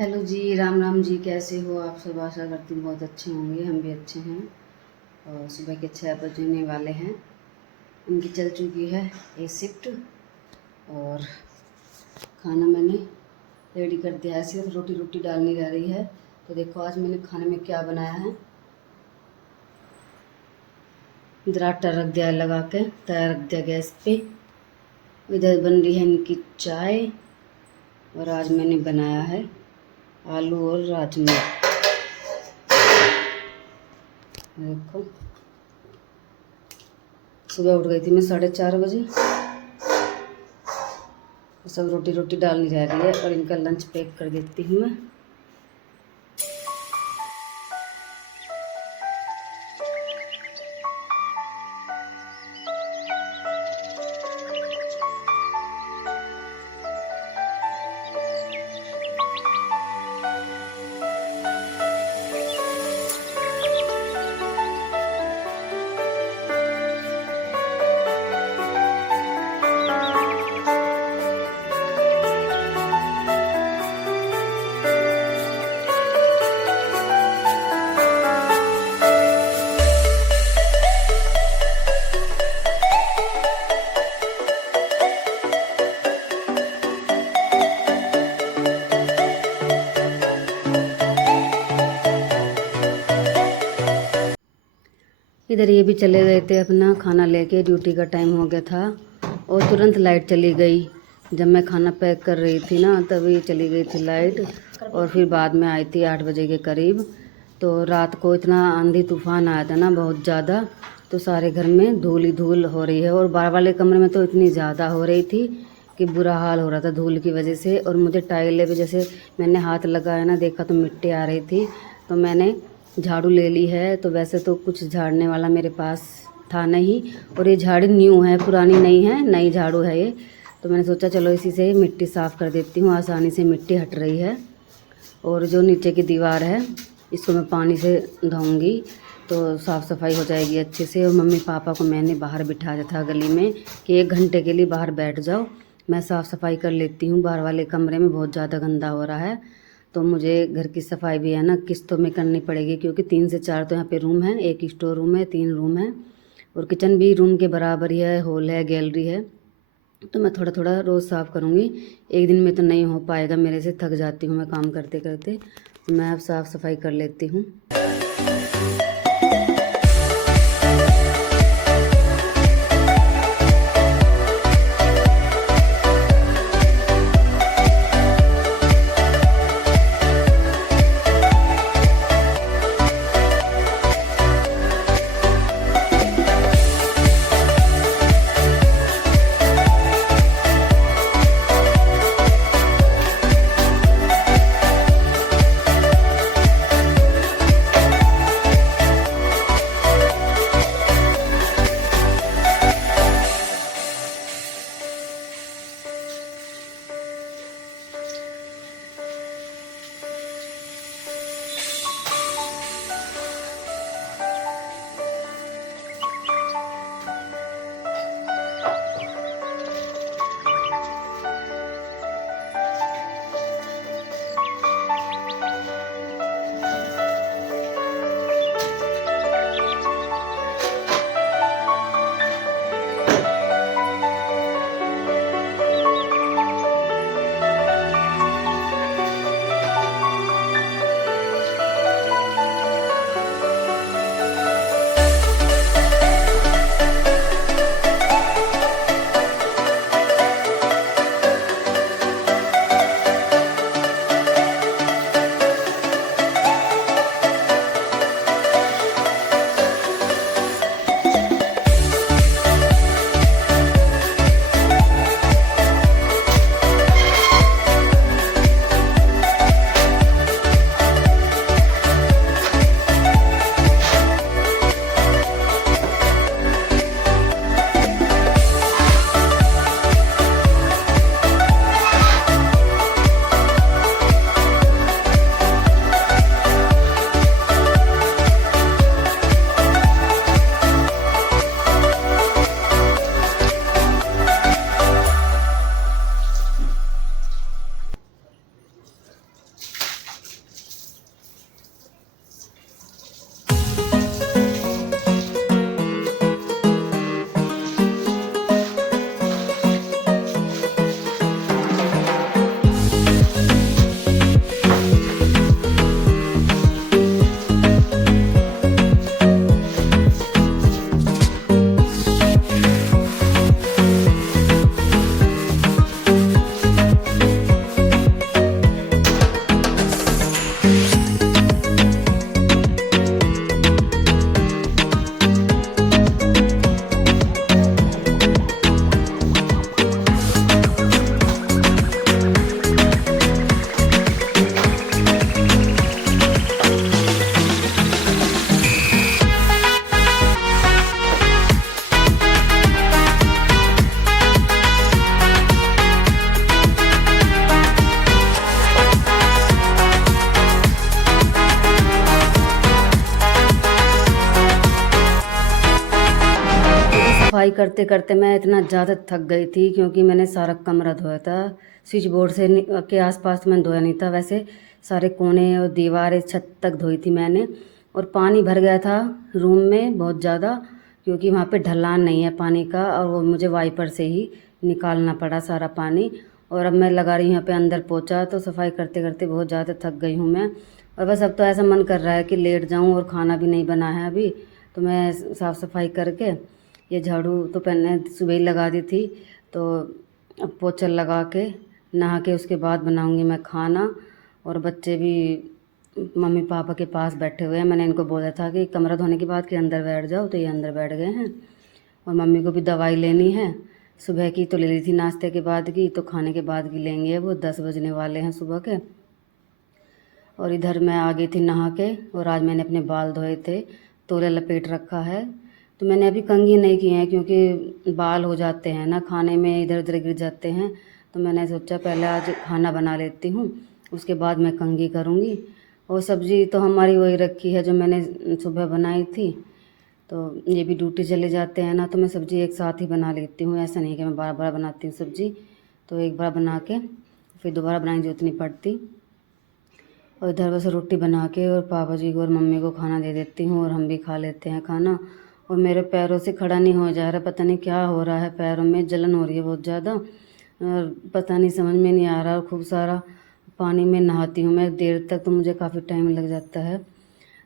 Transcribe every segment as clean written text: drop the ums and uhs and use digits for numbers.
Hello जी, राम राम जी। कैसे हो आप सब? आशा करती हूँ बहुत अच्छे होंगे। हम भी अच्छे हैं। और सुबह के 6 बजने वाले हैं। उनकी चल चुकी है ए शिफ्ट। और खाना मैंने रेडी कर दिया है। सिर्फ रोटी रोटी डालनी रह रही है। तो देखो आज मैंने खाने में क्या बनाया है। इधर आटा रख दिया लगा के, तैयार रख दिया गैस पे। इधर बन रही है इनकी चाय। और आज मैंने बनाया है आलू और राजमा। देखो सुबह उठ गई थी मैं 4:30 बजे। सब रोटी रोटी डालनी रह रही है और इनका लंच पैक कर देती हूँ मैं। इधर ये भी चले गए थे अपना खाना लेके। ड्यूटी का टाइम हो गया था और तुरंत लाइट चली गई। जब मैं खाना पैक कर रही थी ना तभी चली गई थी लाइट। और फिर बाद में आई थी 8 बजे के करीब। तो रात को इतना आंधी तूफान आया था ना, बहुत ज़्यादा। तो सारे घर में धूल ही धूल हो रही है। और बाहर वाले कमरे में तो इतनी ज़्यादा हो रही थी कि बुरा हाल हो रहा था धूल की वजह से। और मुझे टाइलें भी, जैसे मैंने हाथ लगाया ना, देखा तो मिट्टी आ रही थी। तो मैंने झाड़ू ले ली है। तो वैसे तो कुछ झाड़ने वाला मेरे पास था नहीं। और ये झाड़ू न्यू है, पुरानी नहीं है, नई झाड़ू है ये। तो मैंने सोचा चलो इसी से मिट्टी साफ़ कर देती हूँ। आसानी से मिट्टी हट रही है। और जो नीचे की दीवार है इसको मैं पानी से धोऊंगी तो साफ़ सफाई हो जाएगी अच्छे से। और मम्मी पापा को मैंने बाहर बिठाया था गली में कि 1 घंटे के लिए बाहर बैठ जाओ, मैं साफ़ सफाई कर लेती हूँ। बाहर वाले कमरे में बहुत ज़्यादा गंदा हो रहा है। तो मुझे घर की सफाई भी है ना किस्तों में करनी पड़ेगी, क्योंकि 3 से 4 तो यहाँ पे रूम है। 1 स्टोर रूम है, 3 रूम है। और किचन भी रूम के बराबर ही है, हॉल है, गैलरी है। तो मैं थोड़ा थोड़ा रोज़ साफ़ करूँगी। एक दिन में तो नहीं हो पाएगा मेरे से, थक जाती हूँ मैं काम करते करते। तो मैं अब साफ़ सफाई कर लेती हूँ। सफाई करते करते मैं इतना ज़्यादा थक गई थी, क्योंकि मैंने सारा कमरा धोया था। स्विच बोर्ड से के आसपास तो मैंने धोया नहीं था, वैसे सारे कोने और दीवारें छत तक धोई थी मैंने। और पानी भर गया था रूम में बहुत ज़्यादा, क्योंकि वहाँ पे ढलान नहीं है पानी का, और वो मुझे वाइपर से ही निकालना पड़ा सारा पानी। और अब मैं लगा रही हूँ यहाँ पे अंदर पोछा, तो सफाई करते करते बहुत ज़्यादा थक गई हूँ मैं। और बस अब तो ऐसा मन कर रहा है कि लेट जाऊँ, और खाना भी नहीं बना है अभी। तो मैं साफ़ सफाई करके, ये झाड़ू तो पहले सुबह ही लगा दी थी, तो अब पोछा लगा के नहा के उसके बाद बनाऊँगी मैं खाना। और बच्चे भी मम्मी पापा के पास बैठे हुए हैं। मैंने इनको बोला था कि कमरा धोने के बाद कि अंदर बैठ जाओ, तो ये अंदर बैठ गए हैं। और मम्मी को भी दवाई लेनी है, सुबह की तो ले ली थी, नाश्ते के बाद की, तो खाने के बाद की लेंगे। वो 10 बजने वाले हैं सुबह के। और इधर मैं आ गई थी नहा के, और आज मैंने अपने बाल धोए थे, तौलिया लपेट रखा है। तो मैंने अभी कंघी नहीं की है, क्योंकि बाल हो जाते हैं ना खाने में, इधर उधर गिर जाते हैं। तो मैंने सोचा पहले आज खाना बना लेती हूँ, उसके बाद मैं कंघी करूँगी। और सब्ज़ी तो हमारी वही रखी है जो मैंने सुबह बनाई थी। तो ये भी ड्यूटी चले जाते हैं ना, तो मैं सब्ज़ी एक साथ ही बना लेती हूँ। ऐसा नहीं कि मैं बार बार बनाती हूँ सब्ज़ी, तो एक बार बना के फिर दोबारा बनाने की जरूरत नहीं पड़ती। और इधर बस रोटी बना के और पापा जी को और मम्मी को खाना दे देती हूँ, और हम भी खा लेते हैं खाना। और मेरे पैरों से खड़ा नहीं हो जा रहा, पता नहीं क्या हो रहा है, पैरों में जलन हो रही है बहुत ज़्यादा, और पता नहीं समझ में नहीं आ रहा। और खूब सारा पानी में नहाती हूँ मैं देर तक, तो मुझे काफ़ी टाइम लग जाता है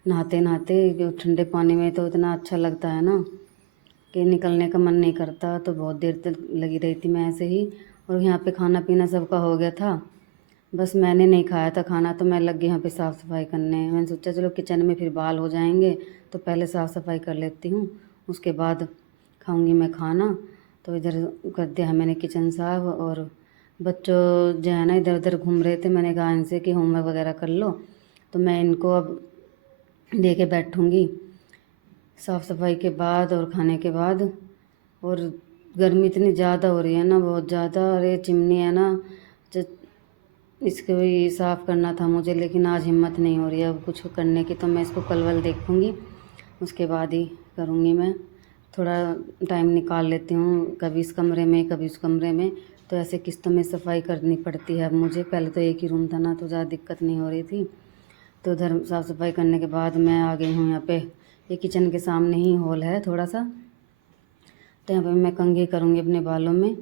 नहाते नहाते। ठंडे पानी में तो इतना अच्छा लगता है ना कि निकलने का मन नहीं करता। तो बहुत देर तक लगी रही थी मैं ऐसे ही। और यहाँ पे खाना पीना सबका हो गया था, बस मैंने नहीं खाया था खाना, तो मैं लग गई यहाँ पे साफ़ सफाई करने। मैंने सोचा चलो किचन में फिर बाल हो जाएंगे, तो पहले साफ़ सफाई कर लेती हूँ, उसके बाद खाऊंगी मैं खाना। तो इधर कर दिया है मैंने किचन साफ। और बच्चों जो है ना इधर उधर घूम रहे थे, मैंने कहा इनसे कि होमवर्क वगैरह कर लो, तो मैं इनको अब दे के बैठूँगी साफ़ सफाई के बाद और खाने के बाद। और गर्मी इतनी ज़्यादा हो रही है ना, बहुत ज़्यादा। और ये चिमनी है ना, इसको भी साफ़ करना था मुझे, लेकिन आज हिम्मत नहीं हो रही है अब कुछ करने की। तो मैं इसको कल वल देखूँगी, उसके बाद ही करूँगी मैं। थोड़ा टाइम निकाल लेती हूँ, कभी इस कमरे में कभी उस कमरे में, तो ऐसे किस्तों में सफाई करनी पड़ती है अब मुझे। पहले तो एक ही रूम था ना, तो ज़्यादा दिक्कत नहीं हो रही थी। तो उधर साफ़ सफाई करने के बाद मैं आ गई हूँ यहाँ पे, ये किचन के सामने ही हॉल है थोड़ा सा, तो यहाँ पे मैं कंघी करूँगी अपने बालों में।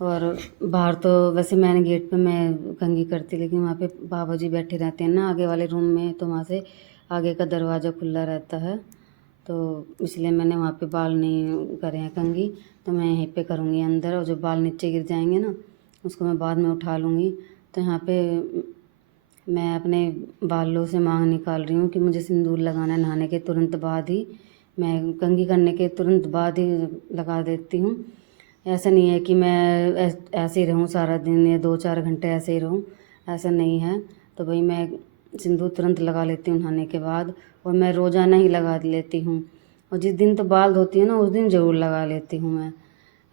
और बाहर तो वैसे मैंने गेट पे मैं कंघी करती, लेकिन वहाँ पे बाबा जी बैठे रहते हैं ना आगे वाले रूम में, तो वहाँ से आगे का दरवाज़ा खुला रहता है, तो इसलिए मैंने वहाँ पे बाल नहीं करे हैं कंघी। तो मैं यहीं पे करूँगी अंदर, और जो बाल नीचे गिर जाएंगे ना उसको मैं बाद में उठा लूँगी। तो यहाँ पे मैं अपने बालों से मांग निकाल रही हूँ कि मुझे सिंदूर लगाना है नहाने के तुरंत बाद ही, मैं कंघी करने के तुरंत बाद ही लगा देती हूँ। ऐसा नहीं है कि मैं ऐसे ही रहूँ सारा दिन या 2-4 घंटे ऐसे ही रहूँ, ऐसा नहीं है। तो भाई मैं सिंदूर तुरंत लगा लेती हूँ नहाने के बाद, और मैं रोज़ाना ही लगा लेती हूँ। और जिस दिन तो बाल धोती हूँ ना उस दिन ज़रूर लगा लेती हूँ मैं।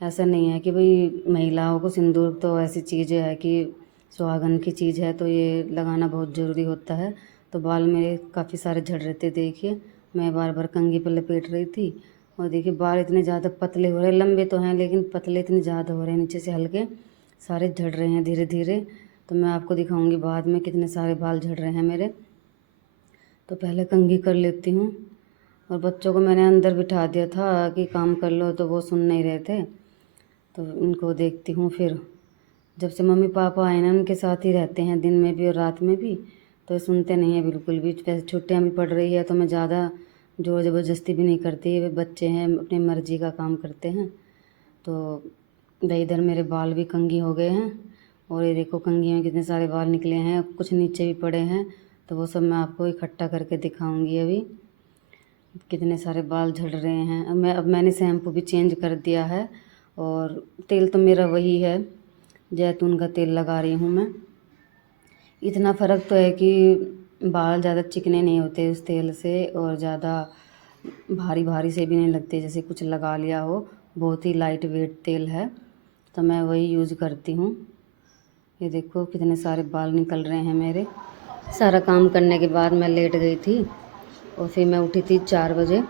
ऐसा नहीं है कि भाई महिलाओं को सिंदूर तो ऐसी चीज़ है कि सुहागन की चीज़ है, तो ये लगाना बहुत ज़रूरी होता है। तो बाल मेरे काफ़ी सारे झड़ रहे थे, देखिए मैं बार बार कंघी पर लपेट रही थी। और देखिए बाल इतने ज़्यादा पतले हो रहे हैं, लंबे तो हैं लेकिन पतले इतने ज़्यादा हो रहे हैं, नीचे से हल्के सारे झड़ रहे हैं धीरे धीरे। तो मैं आपको दिखाऊंगी बाद में कितने सारे बाल झड़ रहे हैं मेरे। तो पहले कंघी कर लेती हूँ। और बच्चों को मैंने अंदर बिठा दिया था कि काम कर लो, तो वो सुन नहीं रहे थे, तो उनको देखती हूँ फिर। जब से मम्मी पापा आए ना उनके साथ ही रहते हैं, दिन में भी और रात में भी, तो सुनते नहीं है बिल्कुल भी। वैसे छुट्टियाँ भी पड़ रही है तो मैं ज़्यादा जोर ज़बरदस्ती भी नहीं करती, वे बच्चे हैं अपनी मर्ज़ी का काम करते हैं। तो भाई इधर मेरे बाल भी कंघी हो गए हैं, और ये देखो कंघी में कितने सारे बाल निकले हैं, कुछ नीचे भी पड़े हैं, तो वो सब मैं आपको इकट्ठा करके दिखाऊंगी अभी। कितने सारे बाल झड़ रहे हैं। अब मैंने शैम्पू भी चेंज कर दिया है, और तेल तो मेरा वही है, जैतून का तेल लगा रही हूँ मैं। इतना फ़र्क तो है कि बाल ज़्यादा चिकने नहीं होते उस तेल से, और ज़्यादा भारी भारी से भी नहीं लगते जैसे कुछ लगा लिया हो। बहुत ही लाइट वेट तेल है, तो मैं वही यूज़ करती हूँ। ये देखो कितने सारे बाल निकल रहे हैं मेरे। सारा काम करने के बाद मैं लेट गई थी, और फिर मैं उठी थी 4 बजे,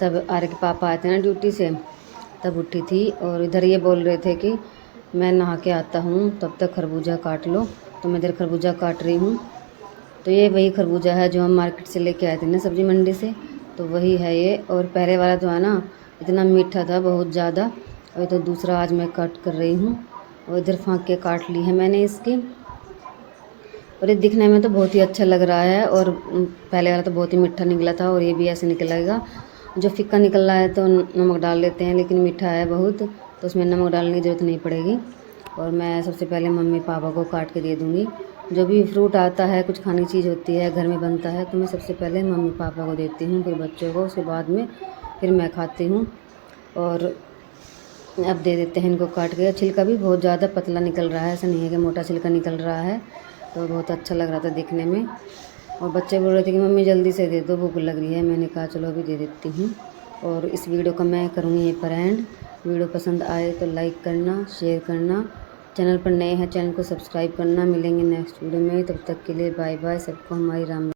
तब आर्य के पापा आए थे ना ड्यूटी से, तब उठी थी। और इधर ये बोल रहे थे कि मैं नहा के आता हूँ, तब तक खरबूजा काट लो। तो मैं इधर खरबूजा काट रही हूँ। तो ये वही खरबूजा है जो हम मार्केट से लेके आए थे ना, सब्ज़ी मंडी से, तो वही है ये। और पहले वाला तो है ना, इतना मीठा था, बहुत ज़्यादा। और तो दूसरा आज मैं कट कर रही हूँ। और इधर फाँक के काट ली है मैंने इसकी। और ये दिखने में तो बहुत ही अच्छा लग रहा है। और पहले वाला तो बहुत ही मीठा निकला था, और ये भी ऐसे निकलेगा। जो फीका निकल रहा है तो नमक डाल लेते हैं, लेकिन मीठा है बहुत, तो उसमें नमक डालने की ज़रूरत नहीं पड़ेगी। और मैं सबसे पहले मम्मी पापा को काट के दे दूँगी। जो भी फ्रूट आता है, कुछ खाने की चीज़ होती है, घर में बनता है, तो मैं सबसे पहले मम्मी पापा को देती हूँ, फिर बच्चों को, उसके बाद में फिर मैं खाती हूँ। और अब दे देते हैं इनको काट के। छिलका भी बहुत ज़्यादा पतला निकल रहा है, ऐसा नहीं है कि मोटा छिलका निकल रहा है। तो बहुत अच्छा लग रहा था दिखने में। और बच्चे बोल रहे थे कि मम्मी जल्दी से दे दो, भूख लग रही है। मैंने कहा चलो अभी दे देती हूँ। और इस वीडियो का मैं करूँगी यहीं पर एंड। वीडियो पसंद आए तो लाइक करना, शेयर करना। चैनल पर नए हैं, चैनल को सब्सक्राइब करना। मिलेंगे नेक्स्ट वीडियो में, तब तक के लिए बाय बाय। सबको हमारी राम।